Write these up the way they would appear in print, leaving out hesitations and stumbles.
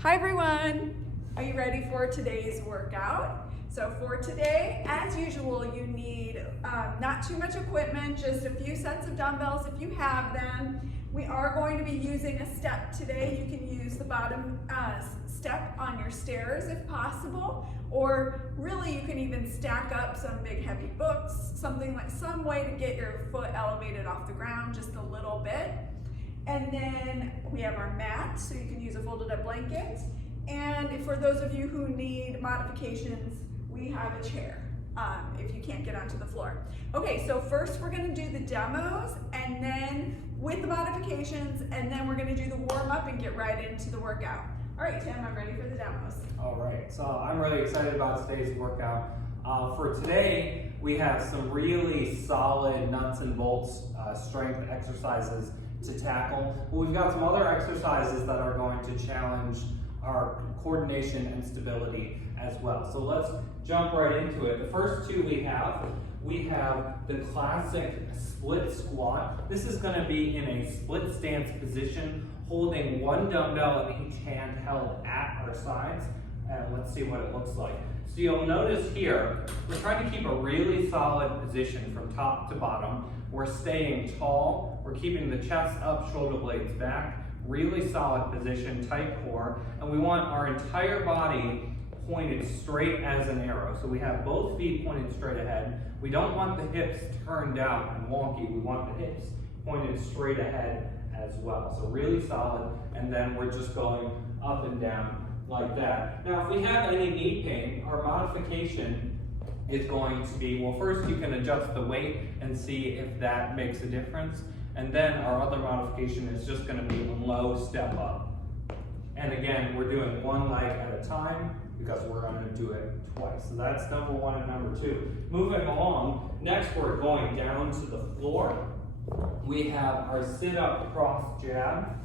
Hi everyone! Are you ready for today's workout? So for today, as usual, you need not too much equipment, just a few sets of dumbbells if you have them. We are going to be using a step today. You can use the bottom step on your stairs if possible, or really you can even stack up some big heavy books, some way to get your foot elevated off the ground just a little bit. And then we have our mat, so you can use a folded up blanket. And for those of you who need modifications, we have a chair if you can't get onto the floor. Okay, so first we're gonna do the demos, and then with the modifications, and then we're gonna do the warm up and get right into the workout. All right, Tim, I'm ready for the demos. All right, so I'm really excited about today's workout. For today, we have some really solid nuts and bolts strength exercises to tackle. But we've got some other exercises that are going to challenge our coordination and stability as well. So let's jump right into it. The first two we have the classic split squat. This is going to be in a split stance position, holding one dumbbell in each hand held at our sides. And let's see what it looks like. So you'll notice here, we're trying to keep a really solid position from top to bottom. We're staying tall, we're keeping the chest up, shoulder blades back, really solid position, tight core, and we want our entire body pointed straight as an arrow. So we have both feet pointed straight ahead. We don't want the hips turned out and wonky, we want the hips pointed straight ahead as well. So really solid, and then we're just going up and down like that. Now if we have any knee pain, our modification is going to be, well, first you can adjust the weight and see if that makes a difference. And then our other modification is just going to be a low step up. And again, we're doing one leg at a time because we're going to do it twice. So that's number one and number two. Moving along, next we're going down to the floor. We have our sit-up cross jab.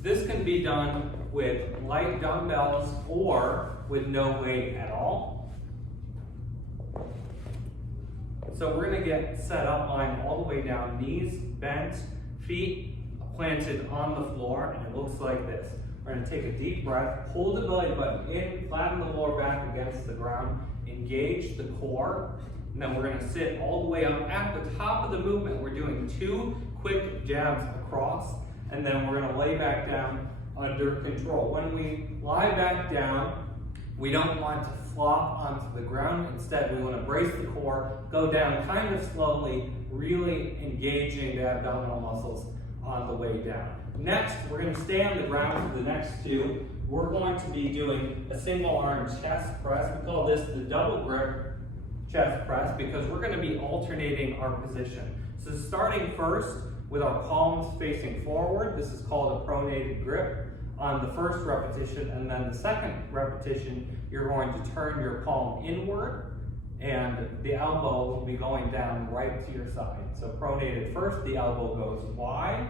This can be done with light dumbbells or with no weight at all. So we're going to get set up, lying all the way down, knees bent, feet planted on the floor, and it looks like this. We're going to take a deep breath, hold the belly button in, flatten the lower back against the ground, engage the core, and then we're going to sit all the way up. At the top of the movement, we're doing 2 quick jabs across, and then we're going to lay back down under control. When we lie back down, we don't want to flop onto the ground. Instead, we want to brace the core, go down kind of slowly, really engaging the abdominal muscles on the way down. Next, we're going to stay on the ground for the next two. We're going to be doing a single arm chest press. We call this the double grip chest press because we're going to be alternating our position. So starting first with our palms facing forward, this is called a pronated grip on the first repetition, and then the second repetition, you're going to turn your palm inward and the elbow will be going down right to your side. So pronated first, the elbow goes wide,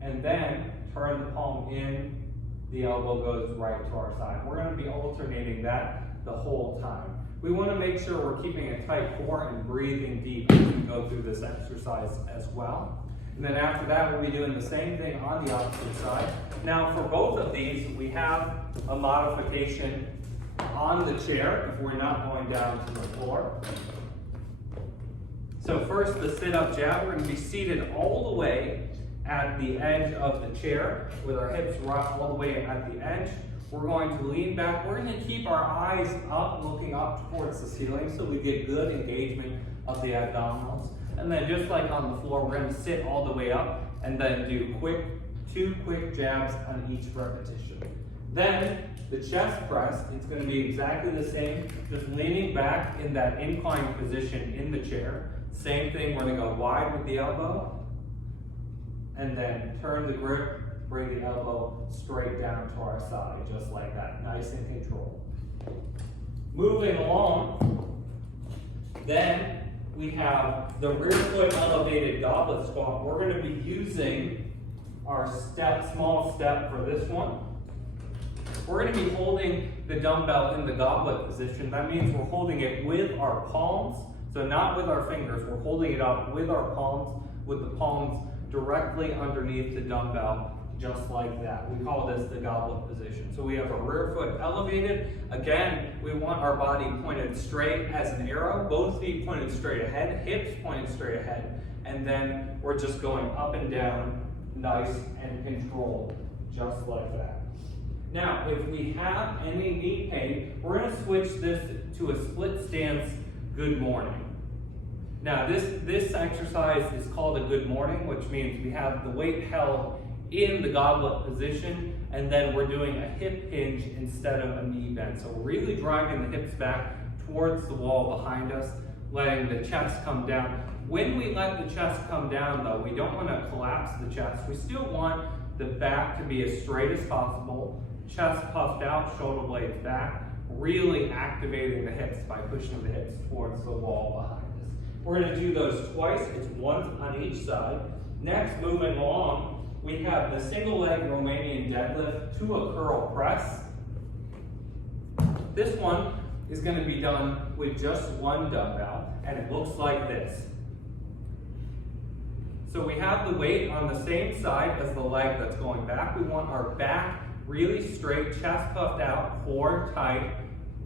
and then turn the palm in, the elbow goes right to our side. We're going to be alternating that the whole time. We want to make sure we're keeping a tight core and breathing deep as we go through this exercise as well. And then after that, we'll be doing the same thing on the opposite side. Now for both of these, we have a modification on the chair if we're not going down to the floor. So first, the sit-up jab. We're going to be seated all the way at the edge of the chair with our hips rocked all the way at the edge. We're going to lean back. We're going to keep our eyes up, looking up towards the ceiling so we get good engagement of the abdominals. And then just like on the floor, we're going to sit all the way up and then do 2 quick jabs on each repetition. Then the chest press, it's going to be exactly the same, just leaning back in that inclined position in the chair. Same thing, we're going to go wide with the elbow and then turn the grip, bring the elbow straight down to our side, just like that, nice and controlled. Moving along, then we have the rear foot elevated goblet squat. We're going to be using our small step for this one. We're going to be holding the dumbbell in the goblet position. That means we're holding it with our palms, so not with our fingers. We're holding it up with our palms, with the palms directly underneath the dumbbell, just like that. We call this the goblet position. So we have our rear foot elevated. Again, we want our body pointed straight as an arrow, both feet pointed straight ahead, hips pointed straight ahead, and then we're just going up and down, nice and controlled, just like that. Now, if we have any knee pain, we're going to switch this to a split stance good morning. Now, this exercise is called a good morning, which means we have the weight held in the goblet position, and then we're doing a hip hinge instead of a knee bend. So we're really driving the hips back towards the wall behind us, letting the chest come down. When we let the chest come down, though, we don't want to collapse the chest. We still want the back to be as straight as possible, chest puffed out, shoulder blades back, really activating the hips by pushing the hips towards the wall behind us. We're going to do those twice. It's once on each side. Next, moving along, we have the single leg Romanian deadlift to a curl press. This one is going to be done with just one dumbbell, and it looks like this. So we have the weight on the same side as the leg that's going back. We want our back really straight, chest puffed out, core tight,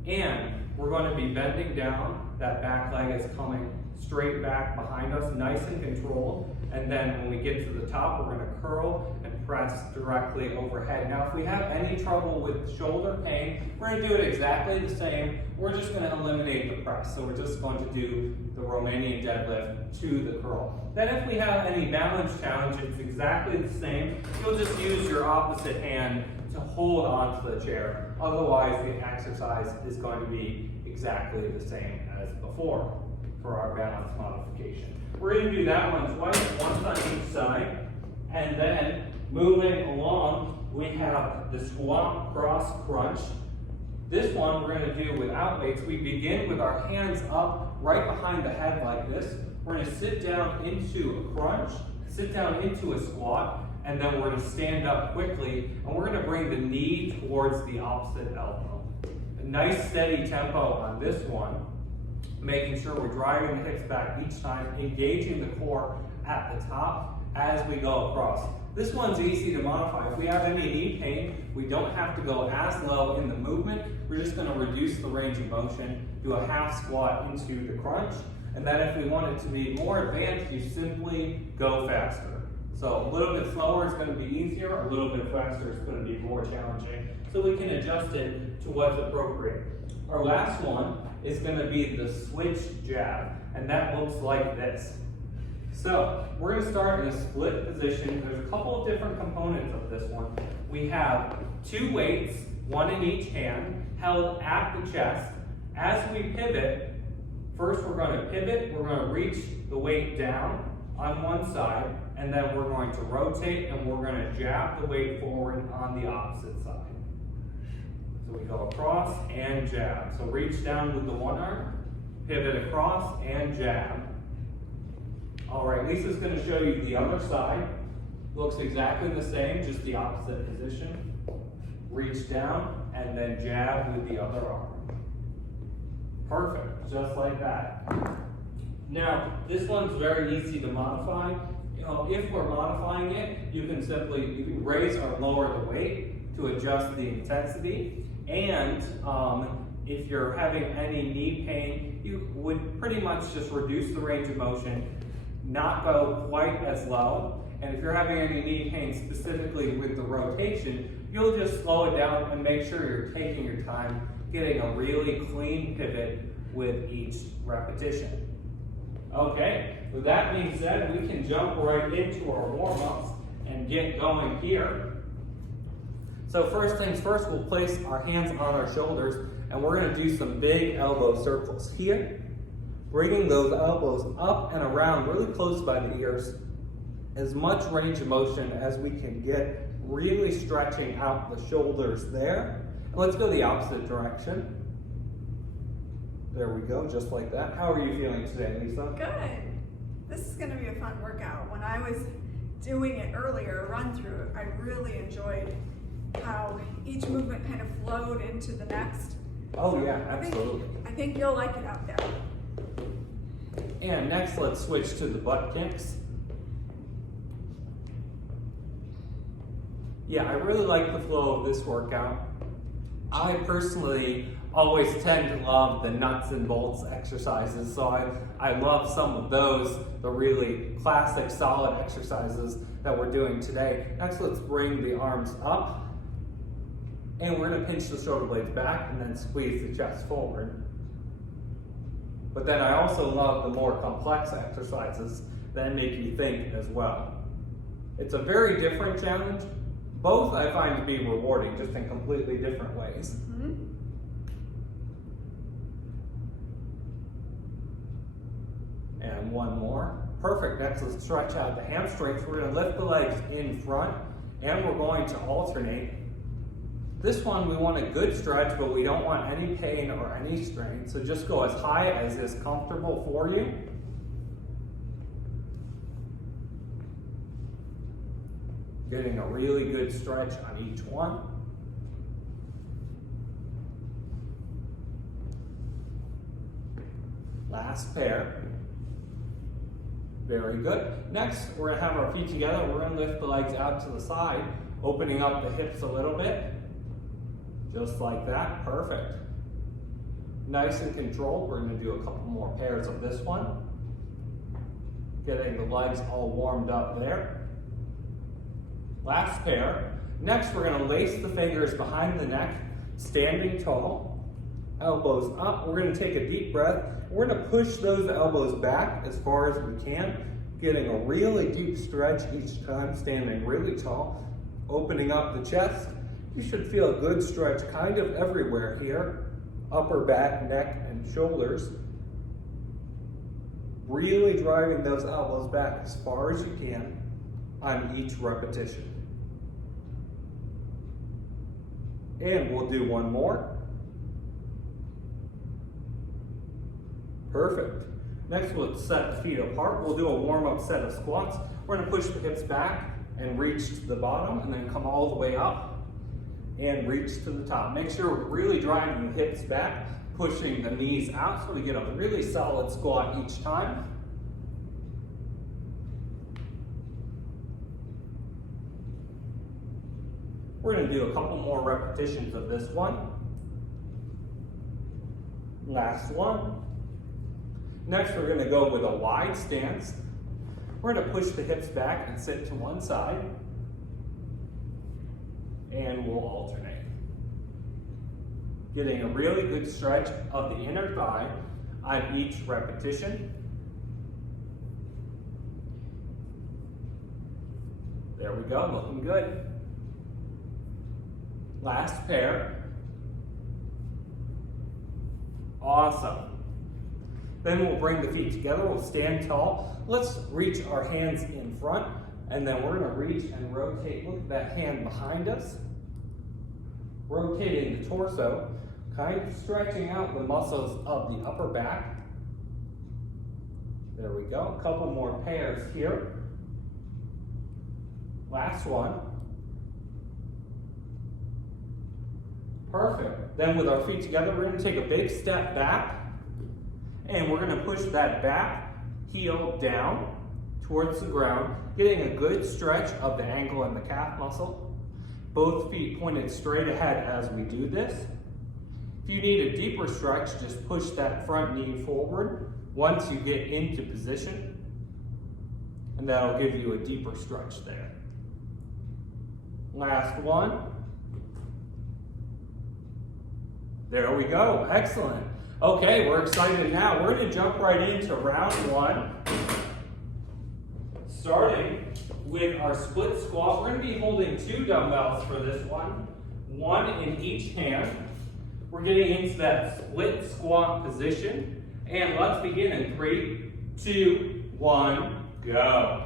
and we're going to be bending down. That back leg is coming straight back behind us, nice and controlled. And then when we get to the top, we're going to curl and press directly overhead. Now, if we have any trouble with shoulder pain, we're going to do it exactly the same. We're just going to eliminate the press. So we're just going to do the Romanian deadlift to the curl. Then if we have any balance challenge, it's exactly the same. You'll just use your opposite hand to hold onto the chair. Otherwise, the exercise is going to be exactly the same as before for our balance modification. We're going to do that one twice, once on each side. And then moving along, we have the squat cross crunch. This one we're going to do without weights. We begin with our hands up right behind the head like this. We're going to sit down into a crunch, sit down into a squat, and then we're going to stand up quickly, and we're going to bring the knee towards the opposite elbow. A nice steady tempo on this one, making sure we're driving the hips back each time, engaging the core at the top as we go across. This one's easy to modify. If we have any knee pain, we don't have to go as low in the movement. We're just going to reduce the range of motion, do a half squat into the crunch, and then if we want it to be more advanced, you simply go faster. So a little bit slower is going to be easier, a little bit faster is going to be more challenging. So we can adjust it to what's appropriate. Our last one is going to be the switch jab, and that looks like this. So we're going to start in a split position. There's a couple of different components of this one. We have two weights, one in each hand, held at the chest. As we pivot, first we're going to pivot, we're going to reach the weight down on one side, and then we're going to rotate and we're going to jab the weight forward on the opposite side. So we go across and jab. So reach down with the one arm, pivot across and jab. All right, Lisa's going to show you the other side. Looks exactly the same, just the opposite position. Reach down and then jab with the other arm. Perfect, just like that. Now, this one's very easy to modify. If we're modifying it, you can simply raise or lower the weight to adjust the intensity. And if you're having any knee pain, you would pretty much just reduce the range of motion, not go quite as low. And if you're having any knee pain specifically with the rotation, you'll just slow it down and make sure you're taking your time, getting a really clean pivot with each repetition. Okay, with that being said, we can jump right into our warm-ups and get going here. So first things first, we'll place our hands on our shoulders and we're going to do some big elbow circles here, bringing those elbows up and around really close by the ears, as much range of motion as we can get, really stretching out the shoulders there. And let's go the opposite direction. There we go, just like that. How are you feeling today, Lisa? Good. This is going to be a fun workout. When I was doing it earlier, run through, I really enjoyed how each movement kind of flowed into the next. Oh So yeah, absolutely. I think you'll like it out there. And next, let's switch to the butt kicks. Yeah, I really like the flow of this workout. I personally always tend to love the nuts and bolts exercises, so I love some of those, the really classic solid exercises that we're doing today. Next, let's bring the arms up, and we're gonna pinch the shoulder blades back and then squeeze the chest forward. But then I also love the more complex exercises that make you think as well. It's a very different challenge. Both I find to be rewarding, just in completely different ways. And one more. Perfect. Next, let's stretch out the hamstrings. We're going to lift the legs in front, and we're going to alternate. This one, we want a good stretch, but we don't want any pain or any strain. So just go as high as is comfortable for you. Getting a really good stretch on each one. Last pair. Very good. Next, we're gonna have our feet together. We're gonna lift the legs out to the side, opening up the hips a little bit. Just like that, perfect. Nice and controlled. We're gonna do a couple more pairs of this one. Getting the legs all warmed up there. Last pair. Next, we're gonna lace the fingers behind the neck, standing tall, elbows up. We're gonna take a deep breath. We're gonna push those elbows back as far as we can, getting a really deep stretch each time, standing really tall, opening up the chest. You should feel a good stretch kind of everywhere here, upper back, neck, and shoulders. Really driving those elbows back as far as you can on each repetition. And we'll do one more. Perfect. Next, we'll set the feet apart. We'll do a warm-up set of squats. We're gonna push the hips back and reach to the bottom, and then come all the way up and reach to the top. Make sure we're really driving the hips back, pushing the knees out so we get a really solid squat each time. We're gonna do a couple more repetitions of this one. Last one. Next, we're gonna go with a wide stance. We're gonna push the hips back and sit to one side. And we'll alternate. Getting a really good stretch of the inner thigh on each repetition. There we go, looking good. Last pair. Awesome. Then we'll bring the feet together, we'll stand tall. Let's reach our hands in front, and then we're gonna reach and rotate. Look at that hand behind us. Rotating the torso, kind of stretching out the muscles of the upper back. There we go, a couple more pairs here. Last one. Perfect. Then with our feet together, we're gonna take a big step back, and we're gonna push that back heel down towards the ground, getting a good stretch of the ankle and the calf muscle. Both feet pointed straight ahead as we do this. If you need a deeper stretch, just push that front knee forward once you get into position, and that'll give you a deeper stretch there. Last one. There we go, excellent. Okay, we're excited now. We're gonna jump right into round one. Starting with our split squat. We're gonna be holding 2 dumbbells for this one in each hand. We're getting into that split squat position. And let's begin in 3, 2, 1, go.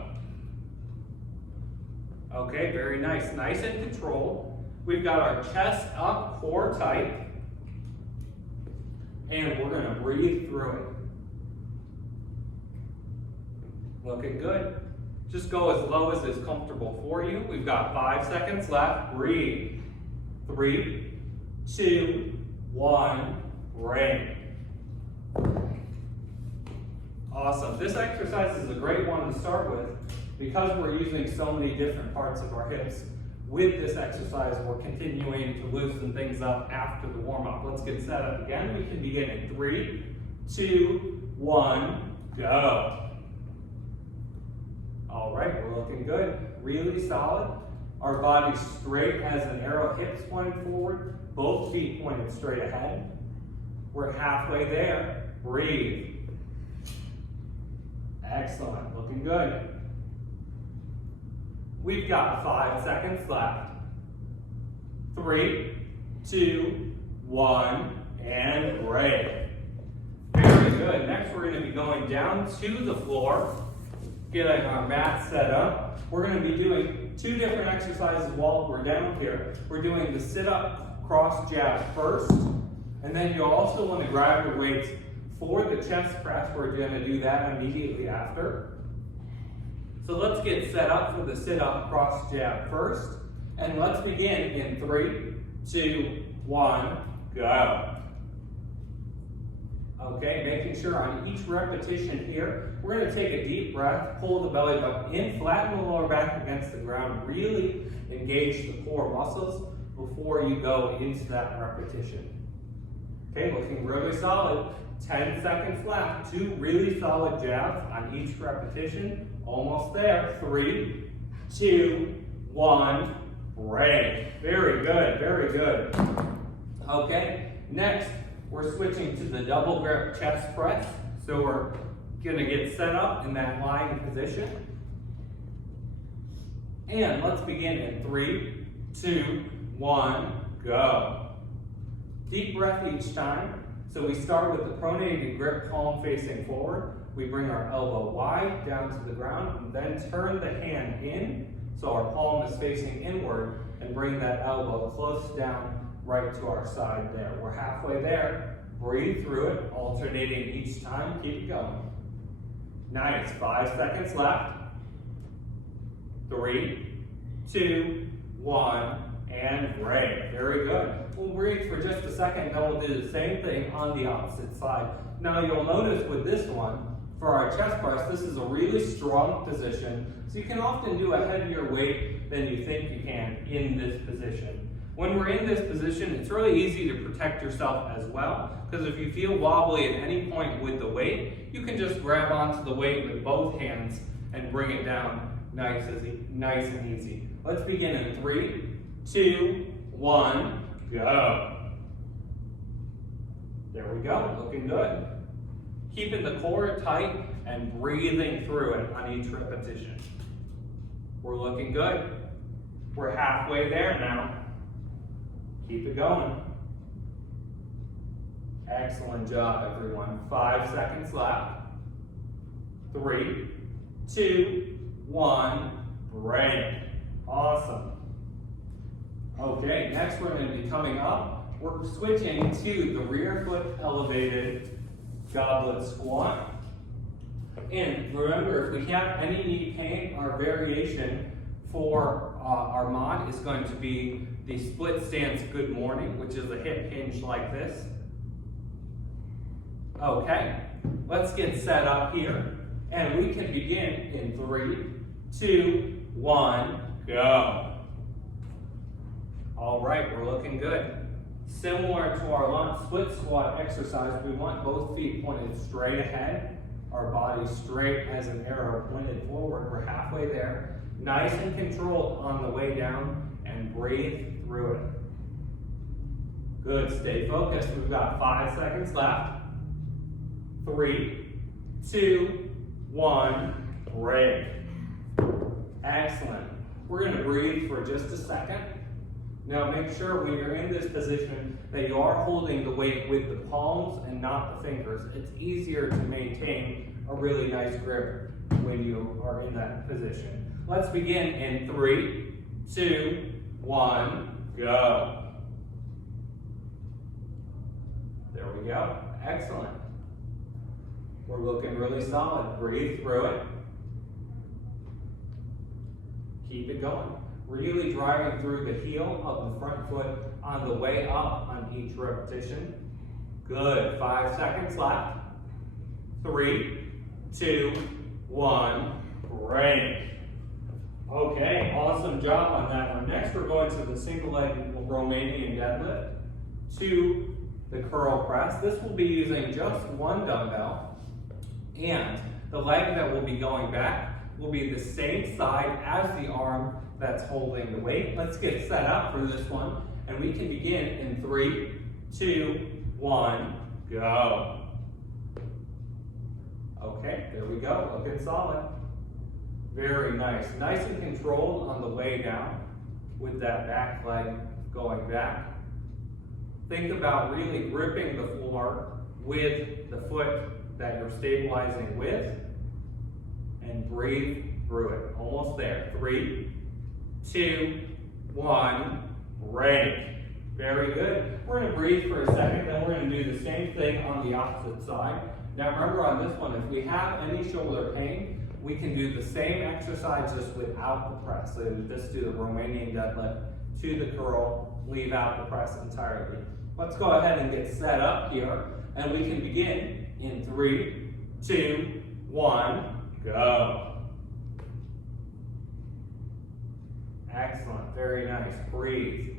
Okay, very nice, nice and controlled. We've got our chest up, core tight. And we're gonna breathe through it. Looking good. Just go as low as is comfortable for you. We've got 5 seconds left. Breathe. 3, 2, 1, break. Awesome. This exercise is a great one to start with because we're using so many different parts of our hips. with this exercise, we're continuing to loosen things up after the warm-up. Let's get set up again. We can begin in 3, 2, 1, go. All right, we're looking good, really solid. Our body straight as an arrow, hips pointed forward, both feet pointed straight ahead. We're halfway there, breathe. Excellent, looking good. We've got 5 seconds left. 3, 2, 1, and break. Very good. Next, we're going to be going down to the floor, getting our mat set up. We're going to be doing 2 different exercises while we're down here. We're doing the sit-up cross jab first, and then you'll also want to grab your weights for the chest press. We're going to do that immediately after. So let's get set up for the sit-up cross jab first, and let's begin in 3, 2, 1, go. Okay, making sure on each repetition here, we're going to take a deep breath, pull the belly button in, flatten the lower back against the ground, really engage the core muscles before you go into that repetition. Okay, looking really solid. 10 seconds left. 2 really solid jabs on each repetition. Almost there. 3, 2, 1, break. Very good, very good. Okay, next we're switching to the double grip chest press. So we're gonna get set up in that lying position. And let's begin in 3, 2, 1, go. Deep breath each time. So we start with the pronated grip, palm facing forward. We bring our elbow wide down to the ground and then turn the hand in. So our palm is facing inward and bring that elbow close down right to our side there. We're halfway there. Breathe through it, alternating each time. Keep it going. Nice. 5 seconds left. 3, 2, 1, and break. Very good. We'll breathe for just a second, then we'll do the same thing on the opposite side. Now you'll notice with this one, for our chest press, this is a really strong position, so you can often do a heavier weight than you think you can in this position. When we're in this position, it's really easy to protect yourself as well, because if you feel wobbly at any point with the weight, you can just grab onto the weight with both hands and bring it down nice and easy. Let's begin in 3, 2, 1, go. There we go, looking good. Keeping the core tight and breathing through it on each repetition. We're looking good. We're halfway there now. Keep it going. Excellent job, everyone. 5 seconds left. 3, 2, 1, break. Awesome. Okay, next we're going to be coming up. We're switching to the rear foot elevated goblet squat. And remember, if we have any knee pain, our variation for our mod is going to be the split stance good morning, which is a hip hinge like this. Okay, let's get set up here. And we can begin in 3, 2, 1, go. All right, we're looking good. Similar to our lunge split squat exercise, we want both feet pointed straight ahead, our body straight as an arrow pointed forward. We're halfway there. Nice and controlled on the way down, and breathe through it. Good, stay focused. We've got 5 seconds left. 3, 2, 1, break. Excellent. We're going to breathe for just a second. Now make sure when you're in this position that you are holding the weight with the palms and not the fingers. It's easier to maintain a really nice grip when you are in that position. Let's begin in 3, 2, 1, go. There we go. Excellent. We're looking really solid. Breathe through it. Keep it going. Really driving through the heel of the front foot on the way up on each repetition. Good. 5 seconds left. 3, 2, 1, break. Okay, awesome job on that one. Next, we're going to the single leg Romanian deadlift to the curl press. This will be using just one dumbbell, and the leg that will be going back will be the same side as the arm that's holding the weight. Let's get set up for this one, and we can begin in 3, 2, 1, go. Okay, there we go, looking solid. Very nice. Nice and controlled on the way down with that back leg going back. Think about really gripping the floor with the foot that you're stabilizing with, and breathe through it. Almost there. 3, 2, 1, break. Very good. We're going to breathe for a second, then we're going to do the same thing on the opposite side. Now remember on this one, if we have any shoulder pain, we can do the same exercise just without the press. So just do the Romanian deadlift to the curl, leave out the press entirely. Let's go ahead and get set up here, and we can begin in 3, 2, 1, go. Excellent, very nice. Breathe.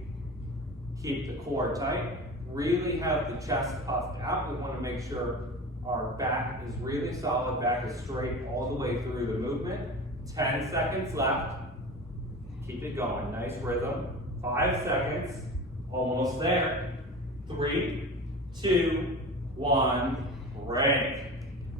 Keep the core tight. Really have the chest puffed out. We want to make sure our back is really solid, back is straight all the way through the movement. 10 seconds left. Keep it going, nice rhythm. 5 seconds, almost there. 3, 2, 1, break.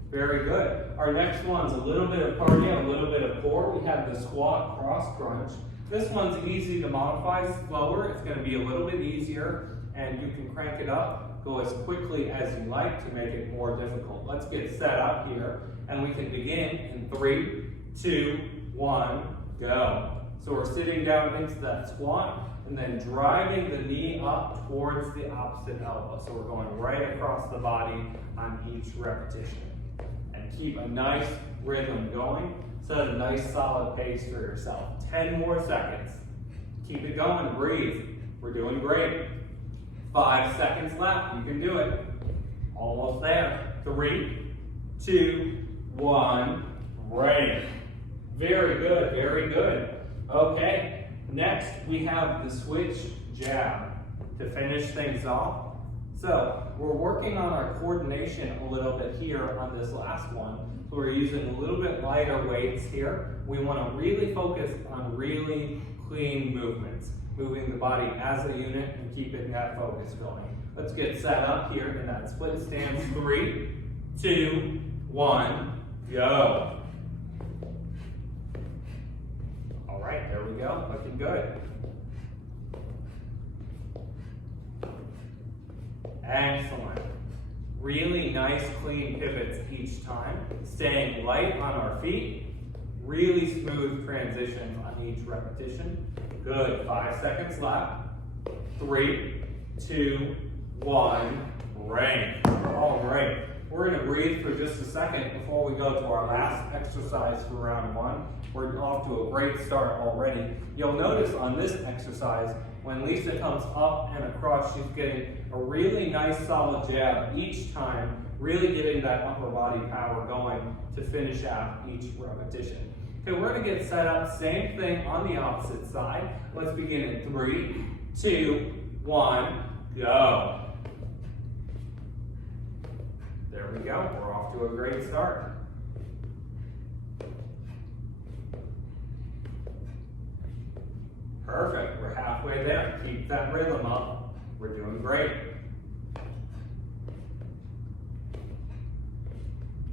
Very good. Our next one's a little bit of cardio, a little bit of core. We have the squat cross crunch. This one's easy to modify, slower. It's going to be a little bit easier, and you can crank it up. Go as quickly as you like to make it more difficult. Let's get set up here, and we can begin in 3, 2, 1, go. So we're sitting down into that squat, and then driving the knee up towards the opposite elbow. So we're going right across the body on each repetition. And keep a nice rhythm going. Set a nice solid pace for yourself. 10 more seconds. Keep it going, breathe. We're doing great. 5 seconds left, you can do it. Almost there. 3, 2, 1, break. Very good, very good. Okay, next we have the switch jab to finish things off. So we're working on our coordination a little bit here on this last one. So we're using a little bit lighter weights here. We want to really focus on really clean movements, moving the body as a unit and keeping that focus going. Let's get set up here in that split stance. 3, 2, 1, go. All right, there we go, looking good. Excellent. Really nice clean pivots each time. Staying light on our feet. Really smooth transitions on each repetition. Good, 5 seconds left. 3, 2, 1, break. All right, we're gonna breathe for just a second before we go to our last exercise for round 1. We're off to a great start already. You'll notice on this exercise, when Lisa comes up and across, she's getting a really nice solid jab each time, really getting that upper body power going to finish out each repetition. Okay, we're gonna get set up, same thing on the opposite side. Let's begin in 3, 2, 1, go. There we go, we're off to a great start. Perfect, we're halfway there. Keep that rhythm up. We're doing great.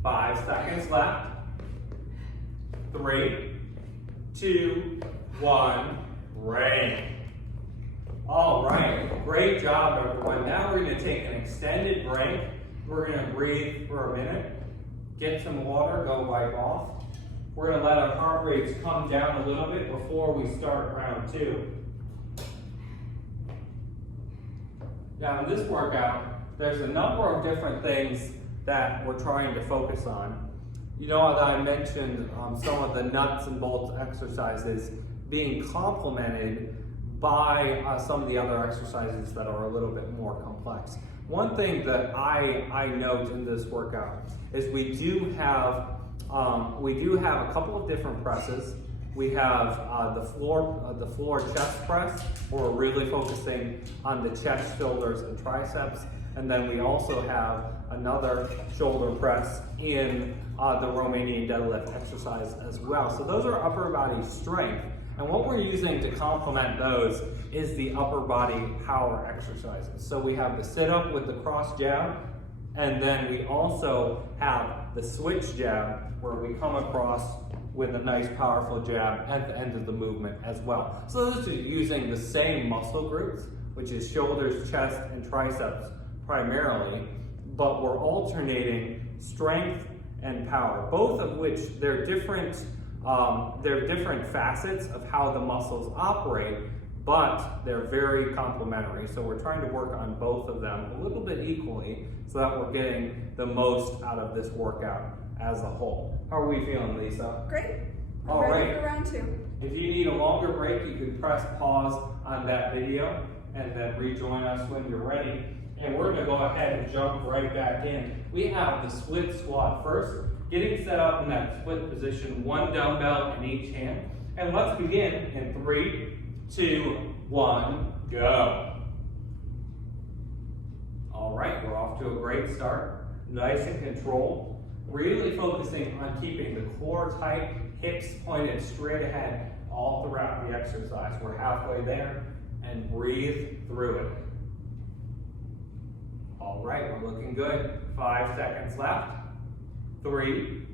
5 seconds left. 3, 2, 1, break. All right, great job everyone. Now we're gonna take an extended break. We're gonna breathe for a minute, get some water, go wipe off. We're gonna let our heart rates come down a little bit before we start round 2. Now in this workout, there's a number of different things that we're trying to focus on. You know that I mentioned some of the nuts and bolts exercises being complemented by some of the other exercises that are a little bit more complex. One thing that I note in this workout is we do have a couple of different presses. We have the floor chest press, where we're really focusing on the chest, shoulders, and triceps. And then we also have another shoulder press in the Romanian deadlift exercise as well. So those are upper body strength. And what we're using to complement those is the upper body power exercises. So we have the sit-up with the cross jab, and then we also have the switch jab, where we come across with a nice powerful jab at the end of the movement as well. So those are using the same muscle groups, which is shoulders, chest, and triceps primarily, but we're alternating strength and power, both of which they're different facets of how the muscles operate, but they're very complementary. So we're trying to work on both of them a little bit equally so that we're getting the most out of this workout as a whole. How are we feeling, Lisa? Great. I'm All ready right. for round 2. If you need a longer break, you can press pause on that video and then rejoin us when you're ready. And we're gonna go ahead and jump right back in. We have the split squat first, getting set up in that split position, 1 dumbbell in each hand. And let's begin in 3, 2, 1, go. All right, we're off to a great start. Nice and controlled. Really focusing on keeping the core tight, hips pointed straight ahead all throughout the exercise. We're halfway there, and breathe through it. All right, we're looking good. 5 seconds left. 3,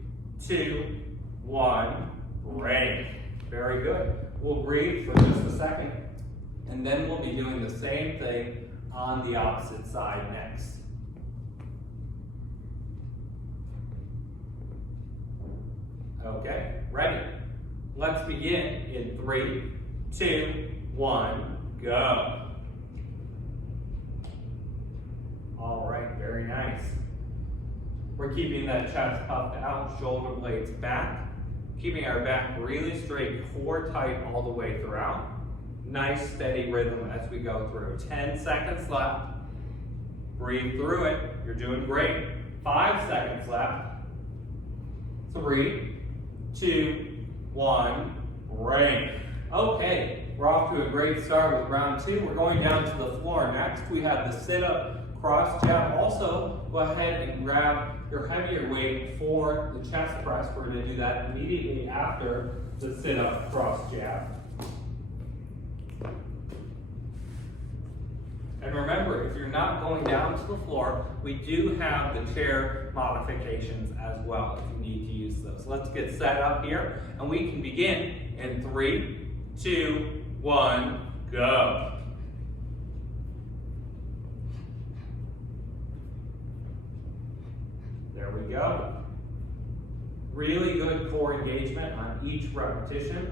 2, 1, break. Very good. We'll breathe for just a second, and then we'll be doing the same thing on the opposite side next. Okay, ready? Let's begin in 3, 2, 1, go. All right, very nice. We're keeping that chest puffed out, shoulder blades back, keeping our back really straight, core tight all the way throughout. Nice steady rhythm as we go through. 10 seconds left. Breathe through it. You're doing great. 5 seconds left. 3, 2, 1, break. Okay, we're off to a great start with round 2. We're going down to the floor next. We have the sit-up cross jab. Also, go ahead and grab your heavier weight for the chest press. We're going to do that immediately after the sit-up cross jab. And remember, if you're not going down to the floor, we do have the chair modifications as well if you need to use those. Let's get set up here, and we can begin in 3, 2, 1, go. There we go. Really good core engagement on each repetition,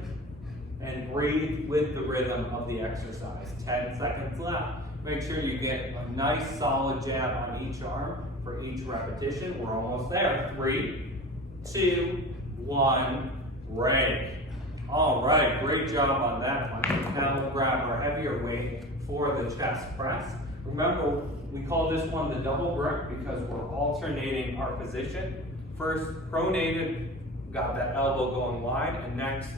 and breathe with the rhythm of the exercise. 10 seconds left. Make sure you get a nice solid jab on each arm for each repetition. We're almost there. 3, 2, 1, break. All right, great job on that one. Now we'll grab our heavier weight for the chest press. Remember, we call this one the double grip because we're alternating our position. First, pronated, got that elbow going wide, and next,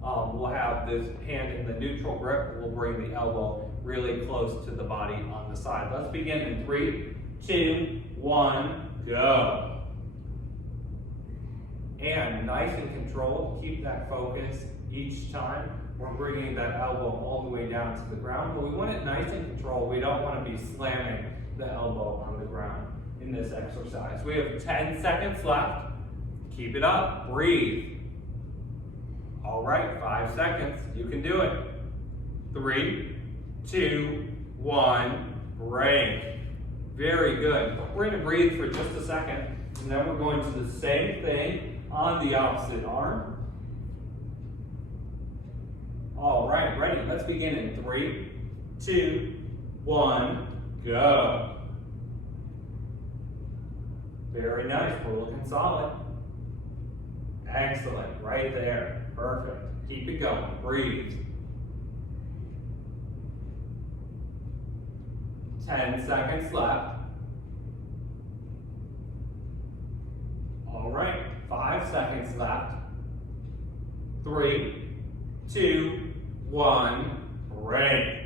we'll have this hand in the neutral grip. We'll bring the elbow really close to the body on the side. Let's begin in 3, 2, 1, go. And nice and controlled, keep that focus each time. We're bringing that elbow all the way down to the ground, but we want it nice and controlled. We don't want to be slamming the elbow on the ground in this exercise. We have 10 seconds left. Keep it up, breathe. All right, 5 seconds, you can do it. 3, 2, 1, break. Very good. We're going to breathe for just a second, and then we're going to the same thing on the opposite arm. All right, ready? Let's begin in 3, 2, 1, go. Very nice. We're looking solid. Excellent. Right there. Perfect. Keep it going. Breathe. 10 seconds left. All right. 5 seconds left. 3, 2, 1, break.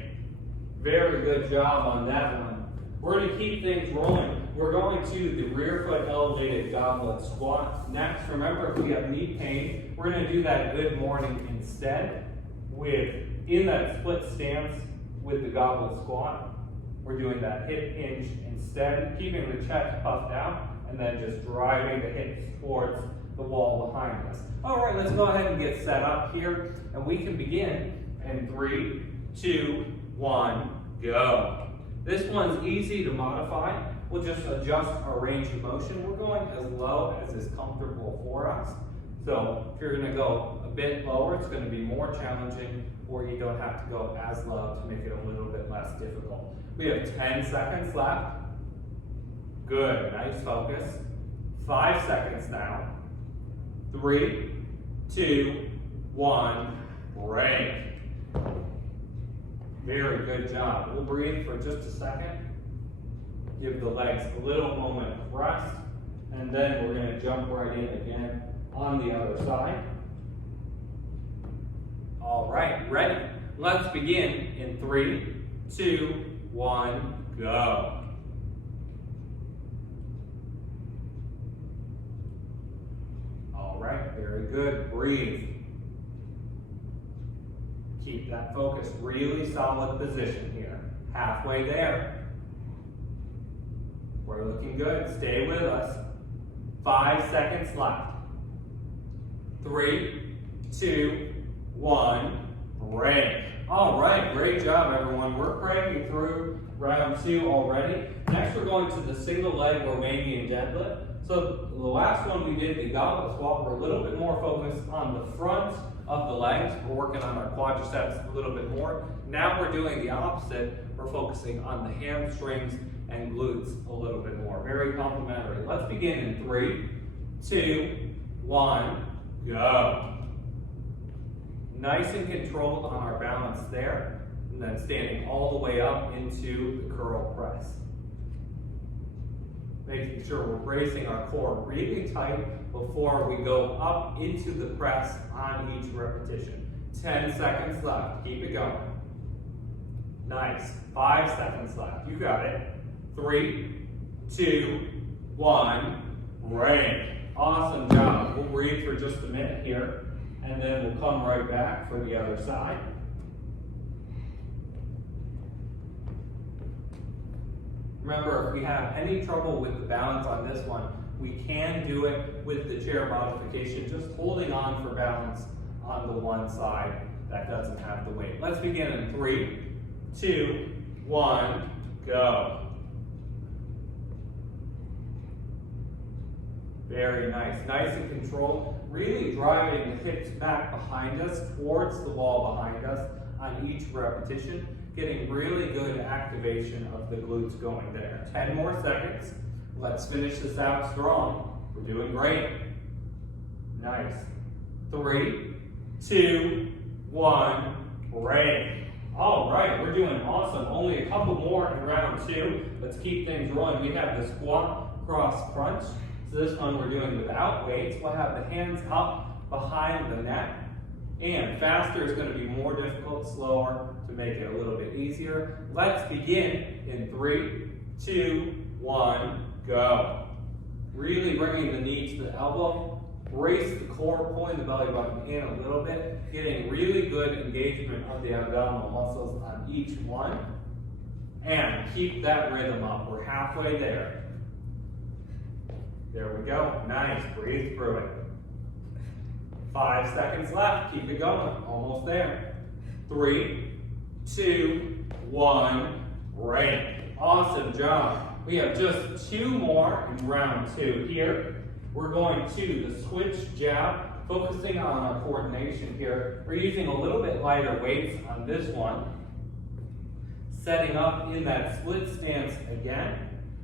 Very good job on that one. We're going to keep things rolling. We're going to the rear foot elevated goblet squat. Next, remember if we have knee pain, we're going to do that good morning instead in that split stance with the goblet squat. We're doing that hip hinge instead, keeping the chest puffed out and then just driving the hips towards the wall behind us. All right, let's go ahead and get set up here and we can begin in 3, 2, 1, go. This one's easy to modify. We'll just adjust our range of motion. We're going as low as is comfortable for us. So if you're going to go a bit lower, it's going to be more challenging, or you don't have to go as low to make it a little bit less difficult. We have 10 seconds left. Good, nice focus. 5 seconds now. 3, 2, 1, break. Very good job. We'll breathe for just a second. Give the legs a little moment of rest, and then we're going to jump right in again on the other side. All right, ready? Let's begin in 3, 2, 1, go. All right, very good. Breathe. Keep that focus, really solid position here. Halfway there. We're looking good. Stay with us. 5 seconds left. 3, 2, 1, break. All right, great job, everyone. We're cranking through round 2 already. Next, we're going to the single leg Romanian deadlift. So the last one we did, the goblet squat, we're a little bit more focused on the front of the legs. We're working on our quadriceps a little bit more. Now we're doing the opposite. We're focusing on the hamstrings and glutes a little bit more. Very complementary. Let's begin in 3, 2, 1, go. Nice and controlled on our balance there, and then standing all the way up into the curl press. Making sure we're bracing our core really tight before we go up into the press on each repetition. 10 seconds left. Keep it going. Nice. 5 seconds left. You got it. 3, 2, 1, break. Awesome job. We'll breathe for just a minute here, and then we'll come right back for the other side. Remember, if we have any trouble with the balance on this one, we can do it with the chair modification, just holding on for balance on the one side that doesn't have the weight. Let's begin in 3, 2, 1, go. Very nice. Nice and controlled. Really driving the hips back behind us, towards the wall behind us on each repetition. Getting really good activation of the glutes going there. 10 more seconds. Let's finish this out strong. We're doing great. Nice. 3, 2, 1, break. All right, we're doing awesome. Only a couple more in round 2. Let's keep things rolling. We have the squat cross crunch. So this one we're doing without weights. We'll have the hands up behind the neck. And faster is going to be more difficult, slower to make it a little bit easier. Let's begin in 3, 2, 1, go. Really bringing the knee to the elbow. Brace the core, pulling the belly button in a little bit. Getting really good engagement of the abdominal muscles on each one. And keep that rhythm up. We're halfway there. There we go. Nice. Breathe through it. 5 seconds left. Keep it going. Almost there. 3, 2, 1, break. Awesome job. We have just 2 more in round 2 here. We're going to the switch jab, focusing on our coordination here. We're using a little bit lighter weights on this one. Setting up in that split stance again.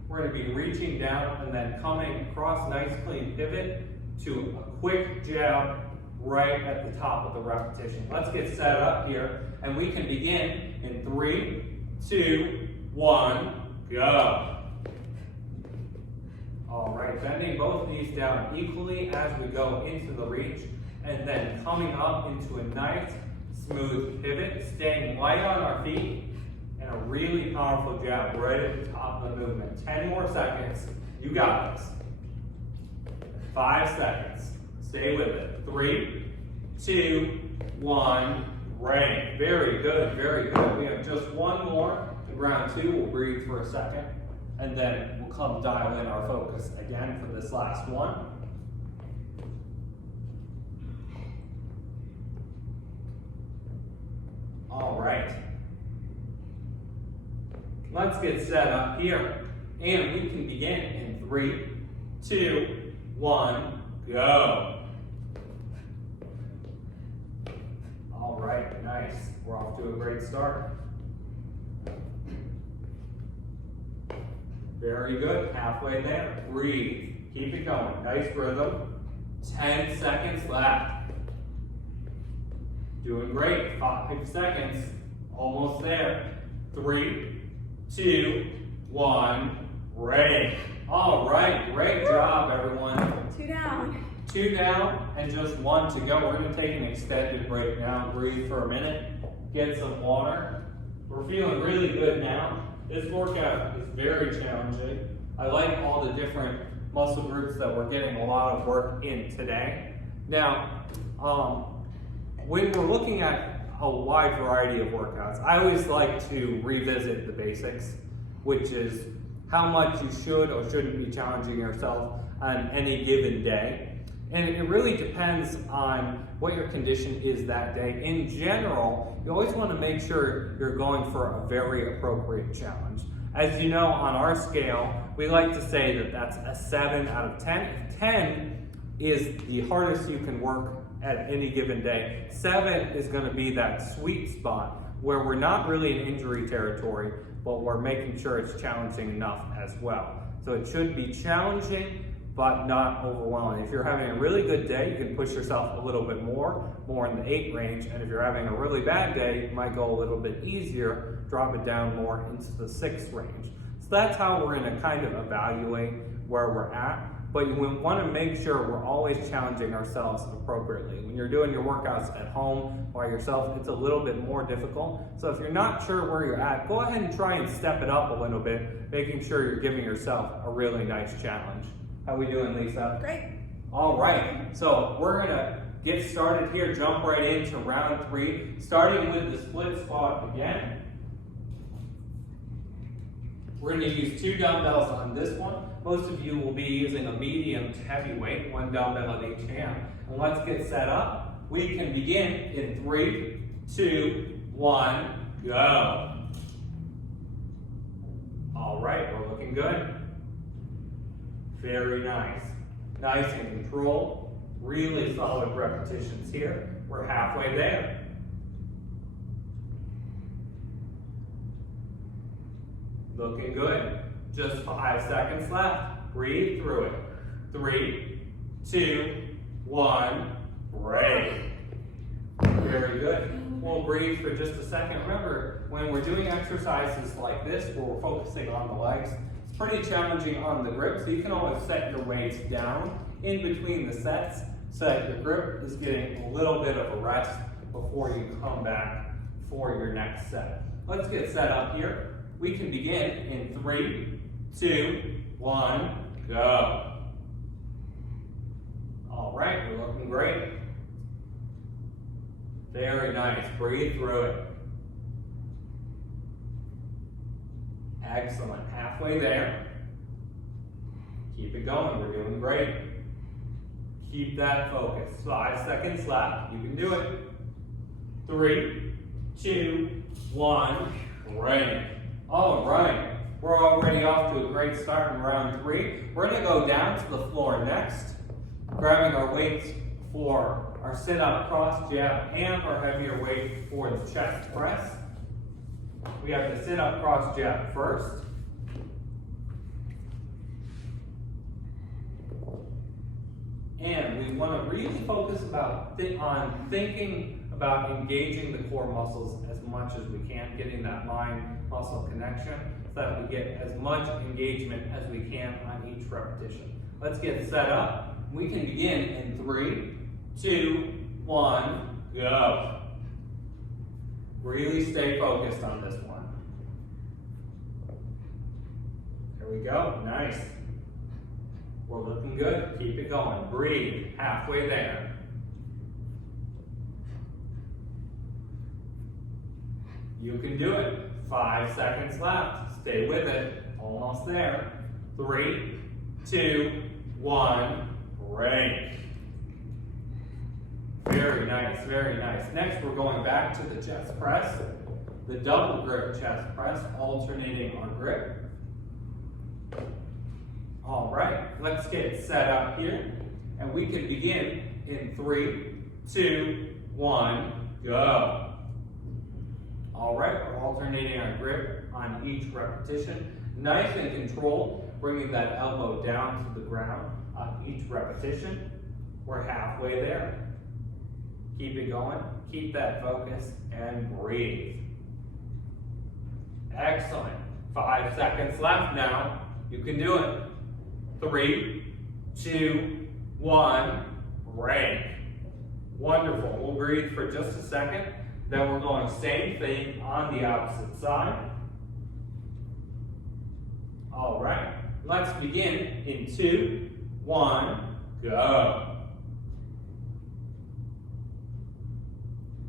We're going to be reaching down and then coming across, nice clean pivot to a quick jab right at the top of the repetition. Let's get set up here, and we can begin in 3, 2, 1, go. All right, bending both knees down equally as we go into the reach, and then coming up into a nice, smooth pivot, staying light on our feet, and a really powerful jab right at the top of the movement. 10 more seconds. You got this. 5 seconds. Stay with it. 3, 2, 1. Rank. Very good, very good. We have just one more. In round 2, we'll breathe for a second, and then we'll come dial in our focus again for this last one. All right. Let's get set up here, and we can begin in 3, 2, 1, go. All right, nice. We're off to a great start. Very good, halfway there. Breathe, keep it going. Nice rhythm. 10 seconds left. Doing great, 5 seconds. Almost there. 3, 2, 1, break. All right, great job, everyone. 2 down. 2 down and just 1 to go. We're going to take an extended break now. Breathe for a minute. Get some water. We're feeling really good now. This workout is very challenging. I like all the different muscle groups that we're getting a lot of work in today. Now, when we're looking at a wide variety of workouts, I always like to revisit the basics, which is how much you should or shouldn't be challenging yourself on any given day. And it really depends on what your condition is that day. In general, you always want to make sure you're going for a very appropriate challenge. As you know, on our scale, we like to say that that's a 7 out of 10. If 10 is the hardest you can work at any given day, 7 is going to be that sweet spot where we're not really in injury territory, but we're making sure it's challenging enough as well. So it should be challenging, but not overwhelming. If you're having a really good day, you can push yourself a little bit more in the 8 range. And if you're having a really bad day, you might go a little bit easier, drop it down more into the 6 range. So that's how we're gonna kind of evaluate where we're at. But we wanna make sure we're always challenging ourselves appropriately. When you're doing your workouts at home by yourself, it's a little bit more difficult. So if you're not sure where you're at, go ahead and try and step it up a little bit, making sure you're giving yourself a really nice challenge. How we doing, Lisa? Great. All right, so we're gonna get started here, jump right into round 3, starting with the split squat again. We're gonna use 2 dumbbells on this one. Most of you will be using a medium to heavy weight, 1 dumbbell in each hand. And let's get set up. We can begin in 3, 2, 1, go. All right, we're looking good. Very nice. Nice and controlled. Really solid repetitions here. We're halfway there. Looking good. Just 5 seconds left. Breathe through it. 3, 2, 1, break. Very good. We'll breathe for just a second. Remember, when we're doing exercises like this, where we're focusing on the legs, it's pretty challenging on the grip, so you can always set your weights down in between the sets so that your grip is getting a little bit of a rest before you come back for your next set. Let's get set up here. We can begin in 3, 2, 1, go. All right, we're looking great. Very nice. Breathe through it. Excellent. Halfway there. Keep it going. We're doing great. Keep that focus. 5 seconds left. You can do it. 3, 2, 1, break. All right. We're already off to a great start in round 3. We're going to go down to the floor next, grabbing our weights for our sit-up, cross jab, and our heavier weight for the chest press. We have the sit-up, cross jab first. And we want to really focus on thinking about engaging the core muscles as much as we can, getting that mind-muscle connection so that we get as much engagement as we can on each repetition. Let's get set up. We can begin in 3, 2, 1, go. Really stay focused on this one. There we go, nice. We're looking good, keep it going. Breathe, halfway there. You can do it. 5 seconds left, stay with it, almost there. 3, 2, 1, break. Very nice, very nice. Next, we're going back to the chest press, the double grip chest press, alternating our grip. All right, let's get set up here, and we can begin in 3, 2, 1, go. All right, we're alternating our grip on each repetition. Nice and controlled, bringing that elbow down to the ground on each repetition. We're halfway there. Keep it going, keep that focus, and breathe. Excellent. 5 seconds left now. You can do it. 3, 2, 1, break. Wonderful. We'll breathe for just a second. Then we're going same thing on the opposite side. All right. Let's begin in 2, 1, go.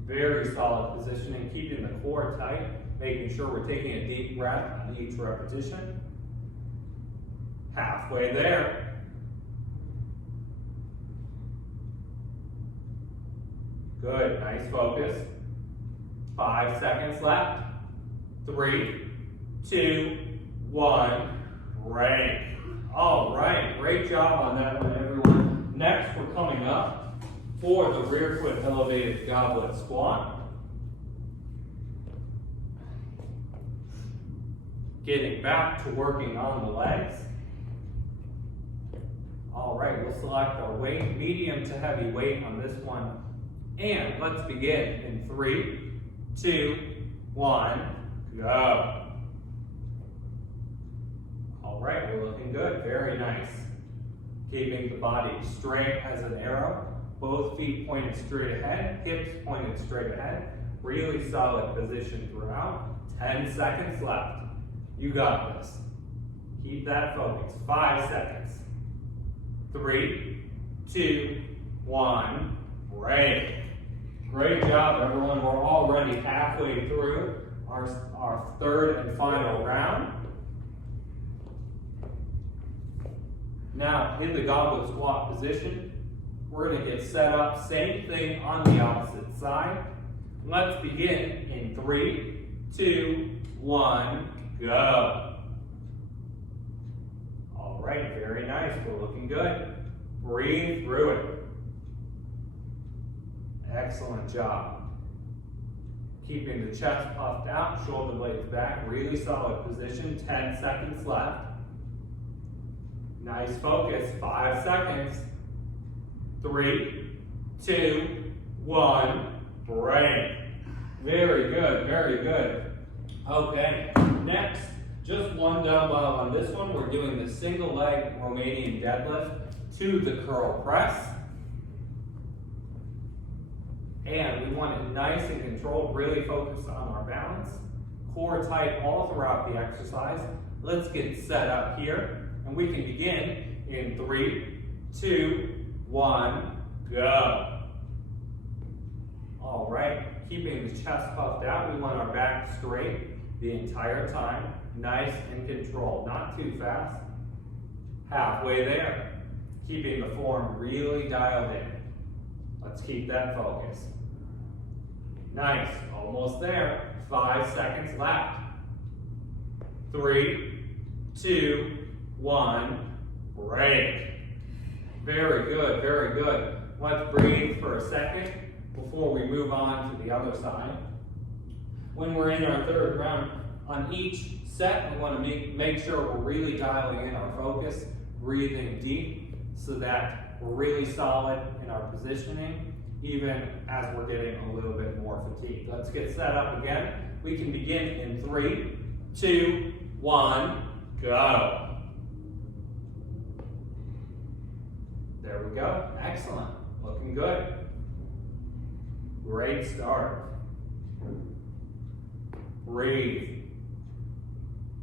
Very solid positioning, keeping the core tight, making sure we're taking a deep breath on each repetition. Halfway there. Good, nice focus. 5 seconds left. 3, 2, 1, break. All right, great job on that one, everyone. Next, we're coming up for the rear foot elevated goblet squat. Getting back to working on the legs. All right, we'll select our weight, medium to heavy weight on this one. And let's begin in 3, 2, 1, go. All right, we're looking good, very nice. Keeping the body straight as an arrow. Both feet pointed straight ahead, hips pointed straight ahead. Really solid position throughout. 10 seconds left. You got this. Keep that focus. 5 seconds. 3, 2, 1, break. Great job, everyone. We're already halfway through our third and final round. Now, in the goblet squat position, we're going to get set up, same thing on the opposite side. Let's begin in 3, 2, 1, go. All right, very nice. We're looking good. Breathe through it. Excellent job. Keeping the chest puffed out, shoulder blades back, really solid position. 10 seconds left. Nice focus, 5 seconds. 3, 2, 1, break. Very good, very good. Okay, next, just one dumbbell on this one. We're doing the single leg Romanian deadlift to the curl press. And we want it nice and controlled, really focused on our balance. Core tight all throughout the exercise. Let's get set up here. And we can begin in 3, 2, 1, go. All right, keeping the chest puffed out. We want our back straight the entire time. Nice and controlled, not too fast. Halfway there. Keeping the form really dialed in. Let's keep that focus. Nice, almost there. 5 seconds left. 3, 2, 1, break. Very good, very good. Let's breathe for a second before we move on to the other side. When we're in our third round, on each set, we want to make sure we're really dialing in our focus, breathing deep, so that we're really solid in our positioning, even as we're getting a little bit more fatigued. Let's get set up again. We can begin in 3, 2, 1, go. There we go. Excellent. Looking good. Great start. Breathe.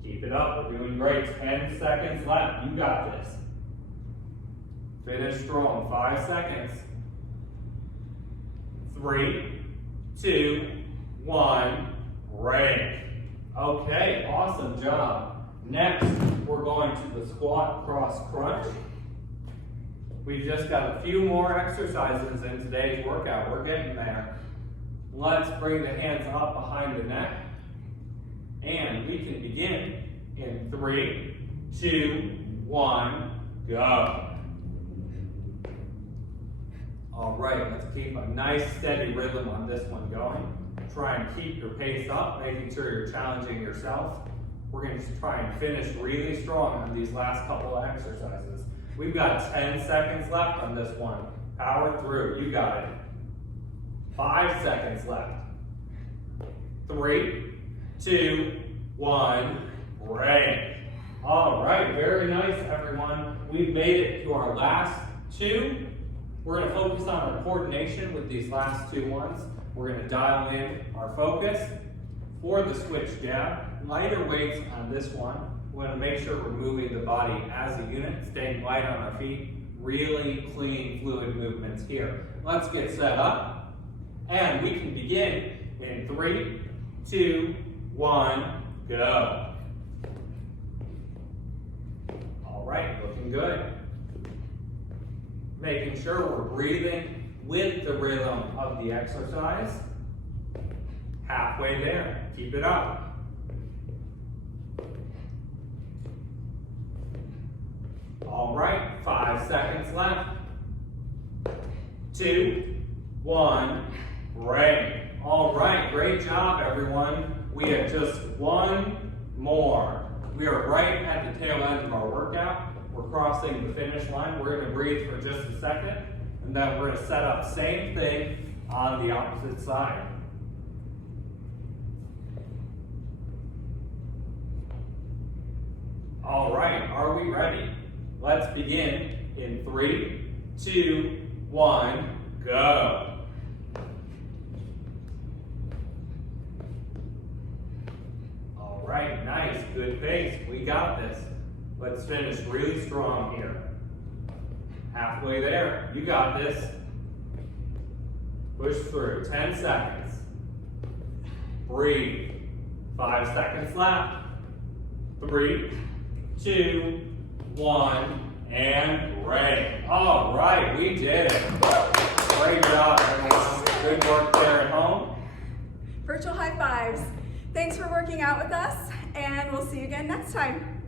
Keep it up, we're doing great. 10 seconds left, you got this. Finish strong, 5 seconds. 3, 2, 1, break. Okay, awesome job. Next, we're going to the squat cross crunch. We've just got a few more exercises in today's workout. We're getting there. Let's bring the hands up behind the neck. And we can begin in 3, 2, 1, go. All right, let's keep a nice steady rhythm on this one going. Try and keep your pace up, making sure you're challenging yourself. We're going to try and finish really strong on these last couple of exercises. We've got 10 seconds left on this one. Power through, you got it. 5 seconds left. 3, 2, 1, break. All right, very nice, everyone. We've made it to our last two. We're going to focus on our coordination with these last two ones. We're going to dial in our focus for the switch jab. Lighter weights on this one. We want to make sure we're moving the body as a unit, staying light on our feet. Really clean, fluid movements here. Let's get set up. And we can begin in 3, 2, 1, go. All right, looking good. Making sure we're breathing with the rhythm of the exercise. Halfway there, keep it up. All right, 5 seconds left. 2, 1, break. All right, great job, everyone. We have just one more. We are right at the tail end of our workout. We're crossing the finish line. We're going to breathe for just a second, and then we're going to set up same thing on the opposite side. All right, are we ready? Let's begin in 3, 2, 1, go. All right, nice, good pace. We got this. Let's finish really strong here. Halfway there, you got this. Push through, 10 seconds. Breathe. 5 seconds left. 3, 2, 1, and break. All right, we did it. Great job, everyone. Good work there at home. Virtual high fives. Thanks for working out with us, and we'll see you again next time.